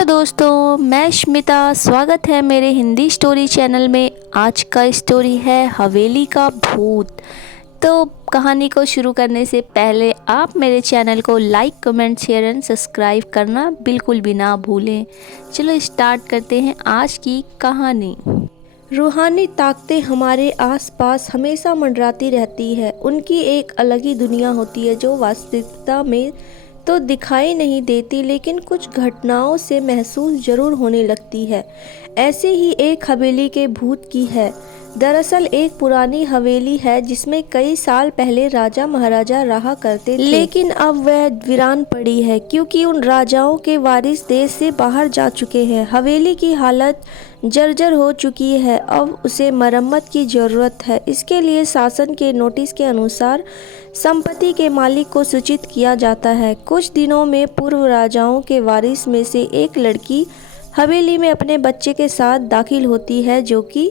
Hello दोस्तों, मैं स्मिता। स्वागत है मेरे हिंदी स्टोरी चैनल में। आज का स्टोरी है हवेली का भूत। तो कहानी को शुरू करने से पहले आप मेरे चैनल को like, comment, share and subscribe करना बिल्कुल भी ना भूलें। चलो स्टार्ट करते हैं आज की कहानी। रूहानी ताकतें हमारे आसपास हमेशा मंडराती रहती है। उनकी एक अलग ही दुनिया होती है जो वास्तविकता में तो दिखाई नहीं देती, लेकिन कुछ घटनाओं से महसूस जरूर होने लगती है। ऐसे ही एक हवेली के भूत की है। दरअसल एक पुरानी हवेली है जिसमें कई साल पहले राजा महाराजा रहा करते थे, लेकिन अब वह वीरान पड़ी है क्योंकि उन राजाओं के वारिस देश से बाहर जा चुके हैं। हवेली की हालत जर्जर हो चुकी है, अब उसे मरम्मत की ज़रूरत है। इसके लिए शासन के नोटिस के अनुसार संपत्ति के मालिक को सूचित किया जाता है। कुछ दिनों में पूर्व राजाओं के वारिस में से एक लड़की हवेली में अपने बच्चे के साथ दाखिल होती है, जो कि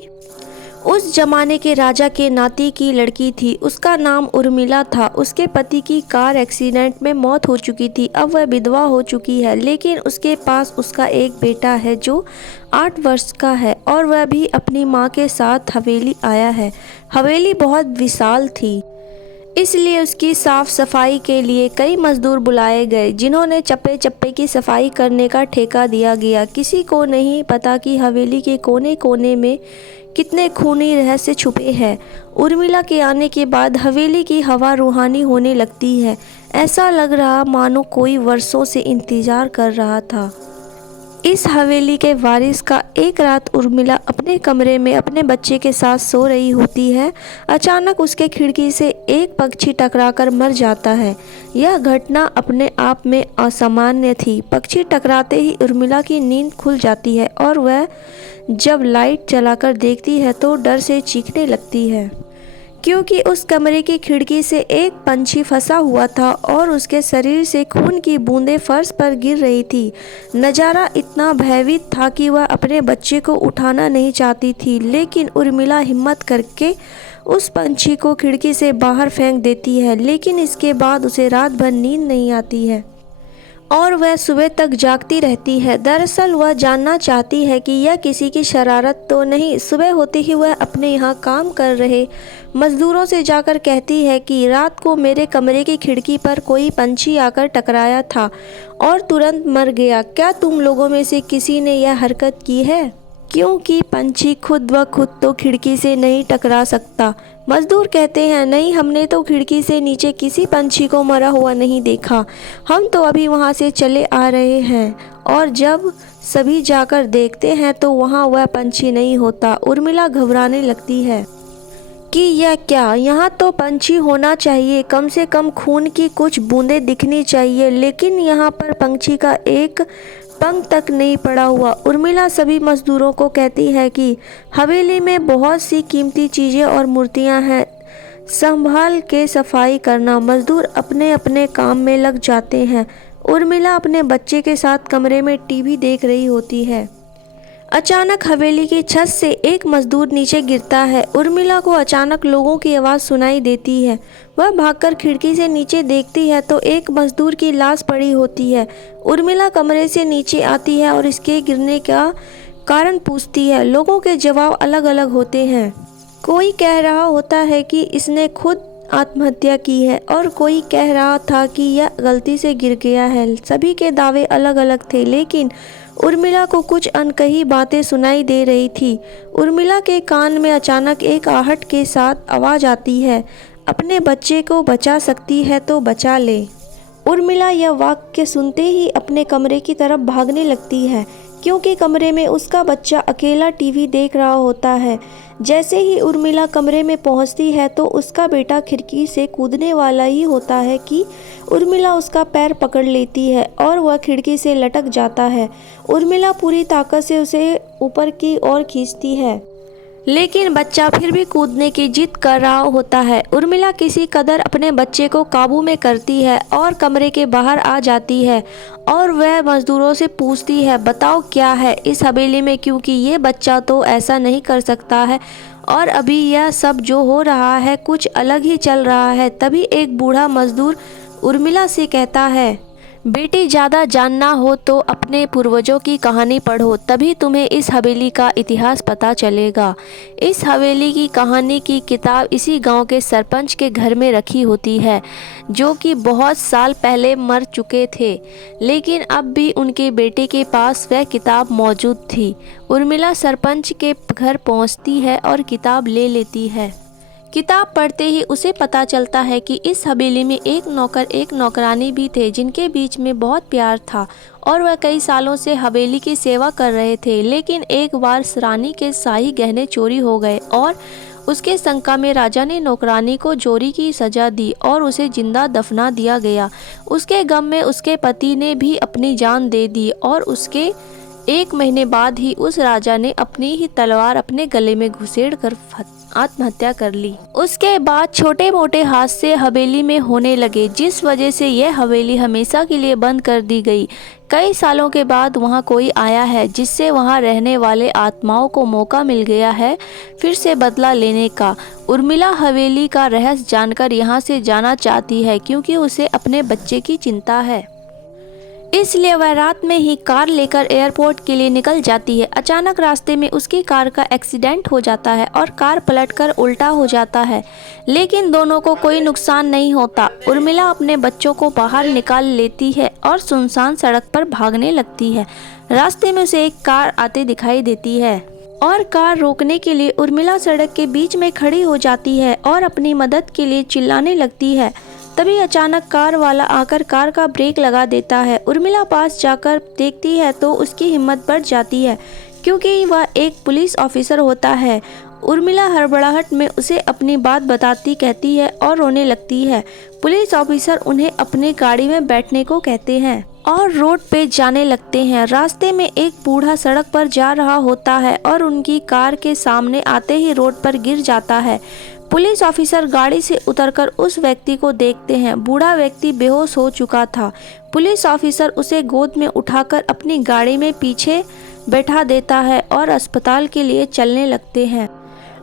उस जमाने के राजा के नाती की लड़की थी। उसका नाम उर्मिला था। उसके पति की कार एक्सीडेंट में मौत हो चुकी थी। अब वह विधवा हो चुकी है, लेकिन उसके पास उसका एक बेटा है जो 8 वर्ष का है और वह भी अपनी माँ के साथ हवेली आया है। हवेली बहुत विशाल थी, इसलिए उसकी साफ सफाई के लिए कई मजदूर बुलाए गए, जिन्होंने चप्पे चप्पे की सफाई करने का ठेका दिया गया। किसी को नहीं पता कि हवेली के कोने कोने में कितने खूनी रहस्य छुपे हैं। उर्मिला के आने के बाद हवेली की हवा रूहानी होने लगती है। ऐसा लग रहा मानो कोई वर्षों से इंतजार कर रहा था। इस हवेली के वारिस का एक रात उर्मिला अपने कमरे में अपने बच्चे के साथ सो रही होती है। अचानक उसके खिड़की से एक पक्षी टकराकर मर जाता है। यह घटना अपने आप में असामान्य थी। पक्षी टकराते ही उर्मिला की नींद खुल जाती है और वह जब लाइट जलाकर देखती है तो डर से चीखने लगती है, क्योंकि उस कमरे की खिड़की से एक पंछी फंसा हुआ था और उसके शरीर से खून की बूंदें फर्श पर गिर रही थी। नज़ारा इतना भयभीत था कि वह अपने बच्चे को उठाना नहीं चाहती थी, लेकिन उर्मिला हिम्मत करके उस पंछी को खिड़की से बाहर फेंक देती है। लेकिन इसके बाद उसे रात भर नींद नहीं आती है और वह सुबह तक जागती रहती है। दरअसल वह जानना चाहती है कि यह किसी की शरारत तो नहीं। सुबह होते ही वह अपने यहाँ काम कर रहे मजदूरों से जाकर कहती है कि रात को मेरे कमरे की खिड़की पर कोई पंछी आकर टकराया था और तुरंत मर गया। क्या तुम लोगों में से किसी ने यह हरकत की है? क्योंकि पंछी खुद ब खुद तो खिड़की से नहीं टकरा सकता। मजदूर कहते हैं, नहीं, हमने तो खिड़की से नीचे किसी पंछी को मरा हुआ नहीं देखा। हम तो अभी वहाँ से चले आ रहे हैं और जब सभी जाकर देखते हैं तो वहाँ वह पंछी नहीं होता। उर्मिला घबराने लगती है कि यह क्या, यहाँ तो पंछी होना चाहिए, कम से कम खून की कुछ बूंदें दिखनी चाहिए, लेकिन यहाँ पर पंछी का एक पंख तक नहीं पड़ा हुआ। उर्मिला सभी मजदूरों को कहती है कि हवेली में बहुत सी कीमती चीज़ें और मूर्तियाँ हैं, संभाल के सफाई करना। मजदूर अपने अपने काम में लग जाते हैं। उर्मिला अपने बच्चे के साथ कमरे में टीवी देख रही होती है। अचानक हवेली की छत से एक मजदूर नीचे गिरता है। उर्मिला को अचानक लोगों की आवाज़ सुनाई देती है। वह भागकर खिड़की से नीचे देखती है तो एक मजदूर की लाश पड़ी होती है। उर्मिला कमरे से नीचे आती है और इसके गिरने का कारण पूछती है। लोगों के जवाब अलग अलग होते हैं। कोई कह रहा होता है कि इसने खुद आत्महत्या की है और कोई कह रहा था कि यह गलती से गिर गया है। सभी के दावे अलग अलग थे, लेकिन उर्मिला को कुछ अनकही बातें सुनाई दे रही थी। उर्मिला के कान में अचानक एक आहट के साथ आवाज़ आती है, अपने बच्चे को बचा सकती है तो बचा ले। उर्मिला यह वाक्य सुनते ही अपने कमरे की तरफ भागने लगती है, क्योंकि कमरे में उसका बच्चा अकेला टीवी देख रहा होता है। जैसे ही उर्मिला कमरे में पहुंचती है तो उसका बेटा खिड़की से कूदने वाला ही होता है कि उर्मिला उसका पैर पकड़ लेती है और वह खिड़की से लटक जाता है। उर्मिला पूरी ताकत से उसे ऊपर की ओर खींचती है, लेकिन बच्चा फिर भी कूदने की जिद कर रहा होता है। उर्मिला किसी कदर अपने बच्चे को काबू में करती है और कमरे के बाहर आ जाती है और वह मजदूरों से पूछती है, बताओ क्या है इस हवेली में, क्योंकि ये बच्चा तो ऐसा नहीं कर सकता है और अभी यह सब जो हो रहा है कुछ अलग ही चल रहा है। तभी एक बूढ़ा मजदूर उर्मिला से कहता है, बेटी ज़्यादा जानना हो तो अपने पूर्वजों की कहानी पढ़ो, तभी तुम्हें इस हवेली का इतिहास पता चलेगा। इस हवेली की कहानी की किताब इसी गांव के सरपंच के घर में रखी होती है, जो कि बहुत साल पहले मर चुके थे, लेकिन अब भी उनके बेटे के पास वह किताब मौजूद थी। उर्मिला सरपंच के घर पहुंचती है और किताब ले लेती है। किताब पढ़ते ही उसे पता चलता है कि इस हवेली में एक नौकर एक नौकरानी भी थे, जिनके बीच में बहुत प्यार था और वह कई सालों से हवेली की सेवा कर रहे थे। लेकिन एक बार रानी के शाही गहने चोरी हो गए और उसके शंका में राजा ने नौकरानी को चोरी की सजा दी और उसे जिंदा दफना दिया गया। उसके गम में उसके पति ने भी अपनी जान दे दी और उसके 1 महीने बाद ही उस राजा ने अपनी ही तलवार अपने गले में घुसेड़ कर आत्महत्या कर ली। उसके बाद छोटे मोटे हादसे हवेली में होने लगे, जिस वजह से यह हवेली हमेशा के लिए बंद कर दी गई। कई सालों के बाद वहां कोई आया है, जिससे वहां रहने वाले आत्माओं को मौका मिल गया है फिर से बदला लेने का। उर्मिला हवेली का रहस्य जानकर यहां से जाना चाहती है, क्योंकि उसे अपने बच्चे की चिंता है। इसलिए वह रात में ही कार लेकर एयरपोर्ट के लिए निकल जाती है। अचानक रास्ते में उसकी कार का एक्सीडेंट हो जाता है और कार पलटकर उल्टा हो जाता है, लेकिन दोनों को कोई नुकसान नहीं होता। उर्मिला अपने बच्चों को बाहर निकाल लेती है और सुनसान सड़क पर भागने लगती है। रास्ते में उसे एक कार आते दिखाई देती है और कार रोकने के लिए उर्मिला सड़क के बीच में खड़ी हो जाती है और अपनी मदद के लिए चिल्लाने लगती है। तभी अचानक कार वाला आकर कार का ब्रेक लगा देता है। उर्मिला पास जाकर देखती है तो उसकी हिम्मत बढ़ जाती है, क्योंकि वह एक पुलिस ऑफिसर होता है। उर्मिला हड़बड़ाहट में उसे अपनी बात बताती कहती है और रोने लगती है। पुलिस ऑफिसर उन्हें अपनी गाड़ी में बैठने को कहते हैं और रोड पे जाने लगते हैं। रास्ते में एक बूढ़ा सड़क पर जा रहा होता है और उनकी कार के सामने आते ही रोड पर गिर जाता है। पुलिस ऑफिसर गाड़ी से उतरकर उस व्यक्ति को देखते हैं। बूढ़ा व्यक्ति बेहोश हो चुका था। पुलिस ऑफिसर उसे गोद में उठाकर अपनी गाड़ी में पीछे बैठा देता है और अस्पताल के लिए चलने लगते हैं।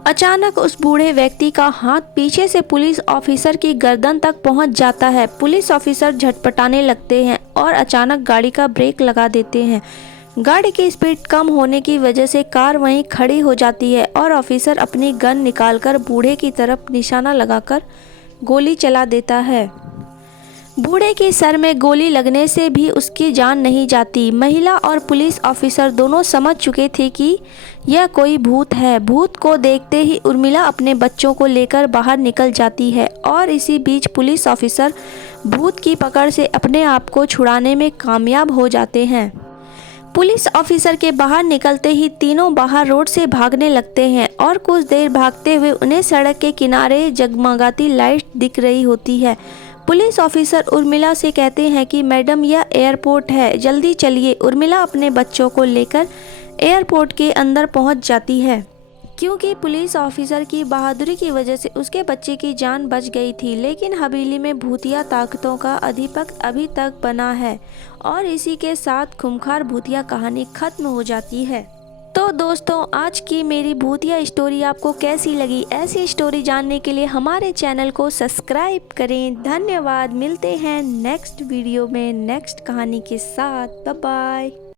अचानक उस बूढ़े व्यक्ति का हाथ पीछे से पुलिस ऑफिसर की गर्दन तक पहुंच जाता है। पुलिस ऑफिसर झटपटाने लगते हैं और अचानक गाड़ी का ब्रेक लगा देते हैं। गाड़ी की स्पीड कम होने की वजह से कार वहीं खड़ी हो जाती है और ऑफिसर अपनी गन निकालकर बूढ़े की तरफ निशाना लगाकर गोली चला देता है। बूढ़े के सर में गोली लगने से भी उसकी जान नहीं जाती। महिला और पुलिस ऑफिसर दोनों समझ चुके थे कि यह कोई भूत है। भूत को देखते ही उर्मिला अपने बच्चों को लेकर बाहर निकल जाती है और इसी बीच पुलिस ऑफिसर भूत की पकड़ से अपने आप को छुड़ाने में कामयाब हो जाते हैं। पुलिस ऑफिसर के बाहर निकलते ही तीनों बाहर रोड से भागने लगते हैं और कुछ देर भागते हुए उन्हें सड़क के किनारे जगमगाती लाइट दिख रही होती है। पुलिस ऑफिसर उर्मिला से कहते हैं कि मैडम, यह एयरपोर्ट है, जल्दी चलिए। उर्मिला अपने बच्चों को लेकर एयरपोर्ट के अंदर पहुंच जाती है, क्योंकि पुलिस ऑफिसर की बहादुरी की वजह से उसके बच्चे की जान बच गई थी। लेकिन हवेली में भूतिया ताकतों का अधिपति अभी तक बना है और इसी के साथ खूंखार भूतिया कहानी खत्म हो जाती है। तो दोस्तों, आज की मेरी भूतिया स्टोरी आपको कैसी लगी? ऐसी स्टोरी जानने के लिए हमारे चैनल को सब्सक्राइब करें। धन्यवाद। मिलते हैं नेक्स्ट वीडियो में नेक्स्ट कहानी के साथ। Bye bye.